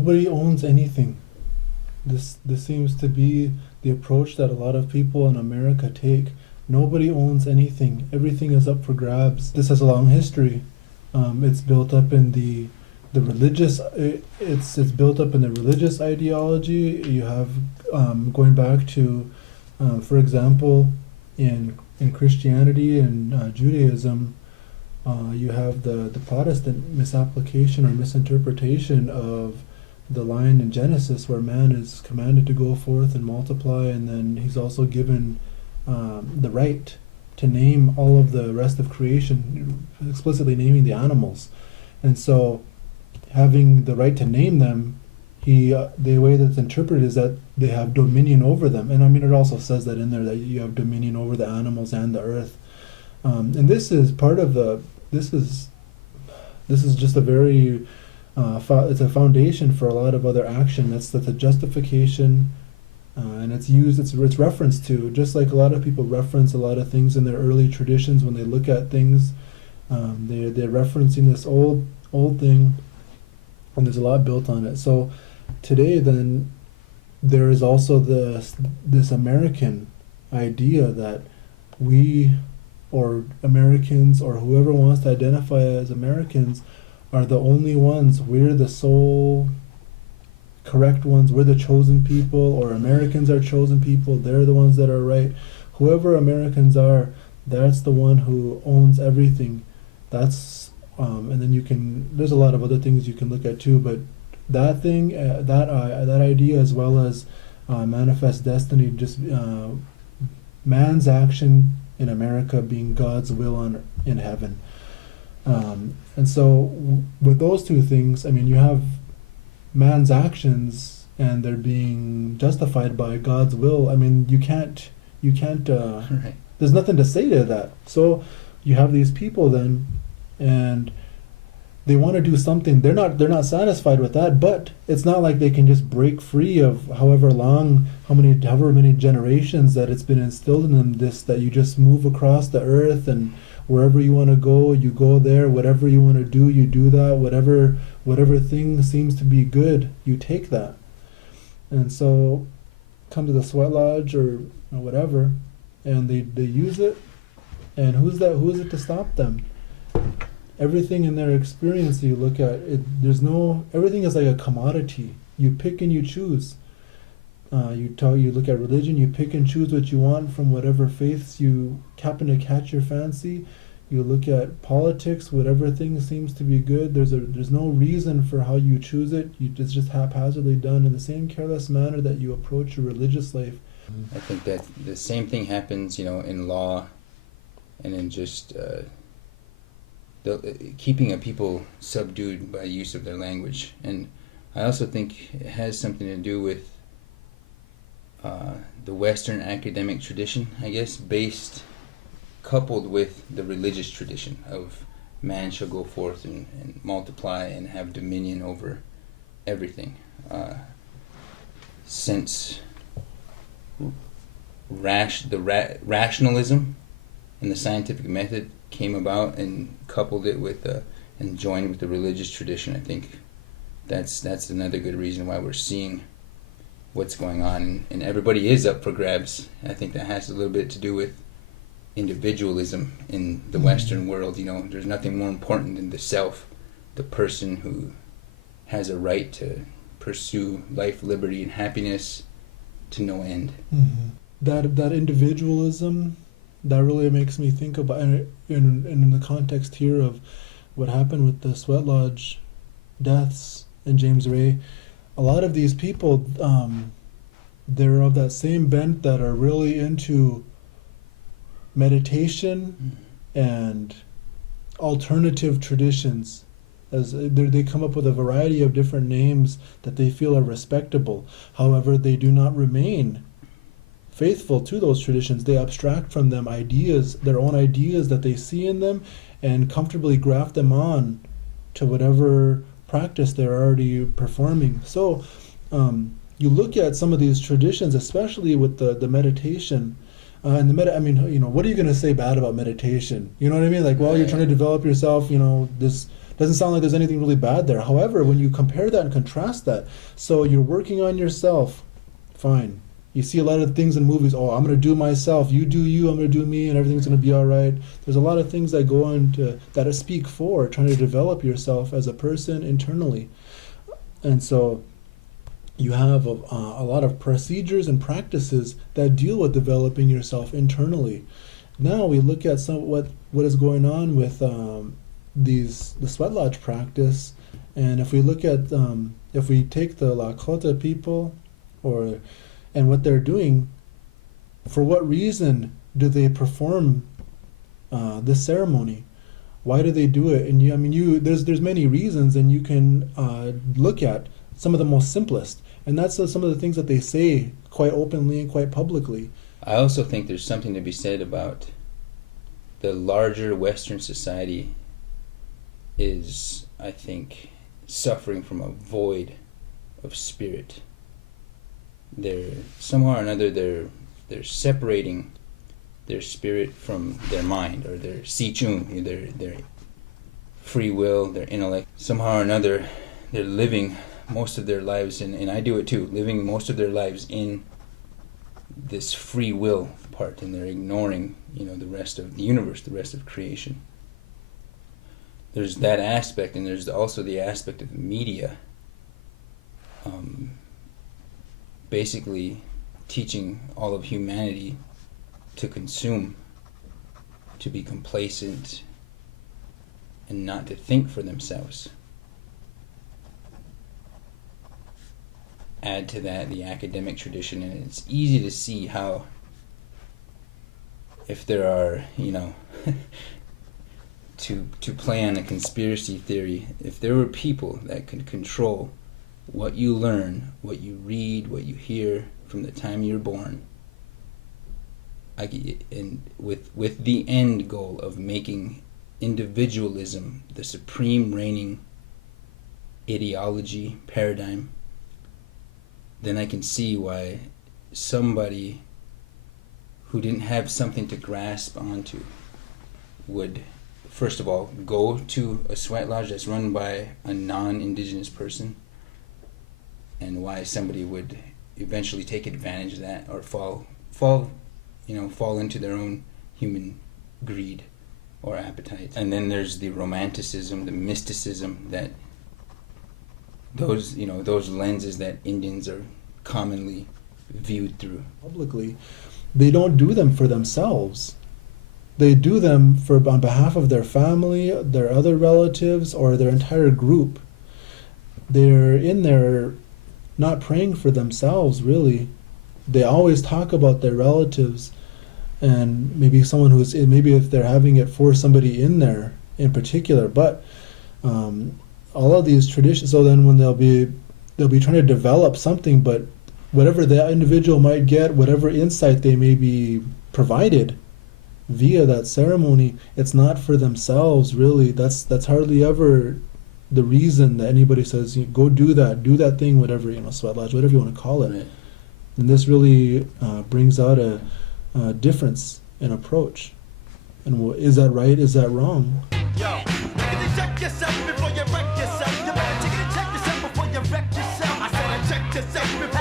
nobody owns anything. This seems to be the approach that a lot of people in America take. Nobody owns anything. Everything is up for grabs. This has a long history. It's built up in the religious. It's built up in the religious ideology. You have going back to, for example, in Christianity and Judaism, you have the Protestant misapplication or misinterpretation of the line in Genesis where man is commanded to go forth and multiply, and then he's also given the right to name all of the rest of creation, explicitly naming the animals. And so having the right to name them, the way that's interpreted is that they have dominion over them. And I mean, it also says that in there that you have dominion over the animals and the earth. And this is part of this is just a very it's a foundation for a lot of other action. That's a justification, and it's referenced to, just like a lot of people reference a lot of things in their early traditions when they look at things. They're referencing this old thing, and there's a lot built on it. So today, then, there is also this American idea that we, or Americans, or whoever wants to identify as Americans, are the only ones. We're the sole correct ones. We're the chosen people, or Americans are chosen people. They're the ones that are right. Whoever Americans are, that's the one who owns everything. That's and then there's a lot of other things you can look at too, but that thing, that idea, as well as manifest destiny, just man's action in America being God's will in heaven. And so with those two things, I mean, you have man's actions and they're being justified by God's will. I mean, you can't Right. there's nothing to say to that. So you have these people then, and they want to do something. They're not satisfied with that, but it's not like they can just break free of however many generations that it's been instilled in them, that you just move across the earth, and wherever you want to go, you go there. Whatever you want to do, you do that. Whatever thing seems to be good, you take that. And so come to the sweat lodge or whatever, and they use it, and who is it to stop them? Everything in their experience you look at, everything is like a commodity. You pick and you choose. You look at religion, you pick and choose what you want from whatever faiths you happen to catch your fancy. You look at politics, whatever thing seems to be good. There's no reason for how you choose it. It's just haphazardly done in the same careless manner that you approach your religious life. I think that the same thing happens, in law, and in just keeping a people subdued by use of their language. And I also think it has something to do with the Western academic tradition, I guess, coupled with the religious tradition of man shall go forth and multiply and have dominion over everything. Since rationalism and the scientific method came about and coupled it with and joined with the religious tradition, I think that's another good reason why we're seeing what's going on, and everybody is up for grabs. I think that has a little bit to do with individualism in the Western world. There's nothing more important than the self, the person who has a right to pursue life, liberty, and happiness to no end. Mm-hmm. That individualism, that really makes me think about, in the context here of what happened with the sweat lodge deaths and James Ray. A lot of these people, they're of that same bent that are really into meditation and alternative traditions. As they come up with a variety of different names that they feel are respectable. However, they do not remain faithful to those traditions. They abstract from them their own ideas that they see in them, and comfortably graft them on to whatever practice they're already performing. So you look at some of these traditions, especially with the meditation, and what are you going to say bad about meditation? You know what I mean? Like, well, you're trying to develop yourself, this Doesn't sound like there's anything really bad there. However, when you compare that and contrast that, so you're working on yourself, fine. You see a lot of things in movies, oh, I'm going to do myself, you do you, I'm going to do me, and everything's going to be all right. There's a lot of things that go into, that speak for trying to develop yourself as a person internally. And so you have a lot of procedures and practices that deal with developing yourself internally. Now we look at what is going on with the sweat lodge practice, and if we look at if we take the Lakota people, and what they're doing, for what reason do they perform this ceremony? Why do they do it? And there's many reasons, and you can look at some of the most simplest, and that's some of the things that they say quite openly and quite publicly. I also think there's something to be said about the larger Western society is, I think, suffering from a void of spirit. They're somehow or another they're separating their spirit from their mind, or their sichung, their free will, their intellect. Somehow or another they're living most of their lives and I do it too, living most of their lives in this free will part, and they're ignoring, the rest of the universe, the rest of creation. There's that aspect, and there's also the aspect of media basically teaching all of humanity to consume, to be complacent, and not to think for themselves. Add to that the academic tradition, and it's easy to see how, if there are, to play on a conspiracy theory, if there were people that could control what you learn, what you read, what you hear from the time you're born, and with the end goal of making individualism the supreme reigning ideology, paradigm, then I can see why somebody who didn't have something to grasp onto would, first of all, go to a sweat lodge that's run by a non-indigenous person, and why somebody would eventually take advantage of that, or fall into their own human greed or appetite. And then there's the romanticism, the mysticism, that those lenses that Indians are commonly viewed through. Publicly, they don't do them for themselves. They do them on behalf of their family, their other relatives, or their entire group. They're in there not praying for themselves, really. They always talk about their relatives, and maybe if they're having it for somebody in there in particular. But all of these traditions, so then when they'll be trying to develop something, but whatever that individual might get, whatever insight they may be provided via that ceremony, it's not for themselves, really. That's hardly ever the reason that anybody says, go do that thing, whatever, sweat lodge, whatever you want to call it. Right. And this really brings out a difference in approach. And is that right? Is that wrong? Yo, check yourself before you wreck yourself. You better take it and check yourself before you wreck yourself. I said check yourself before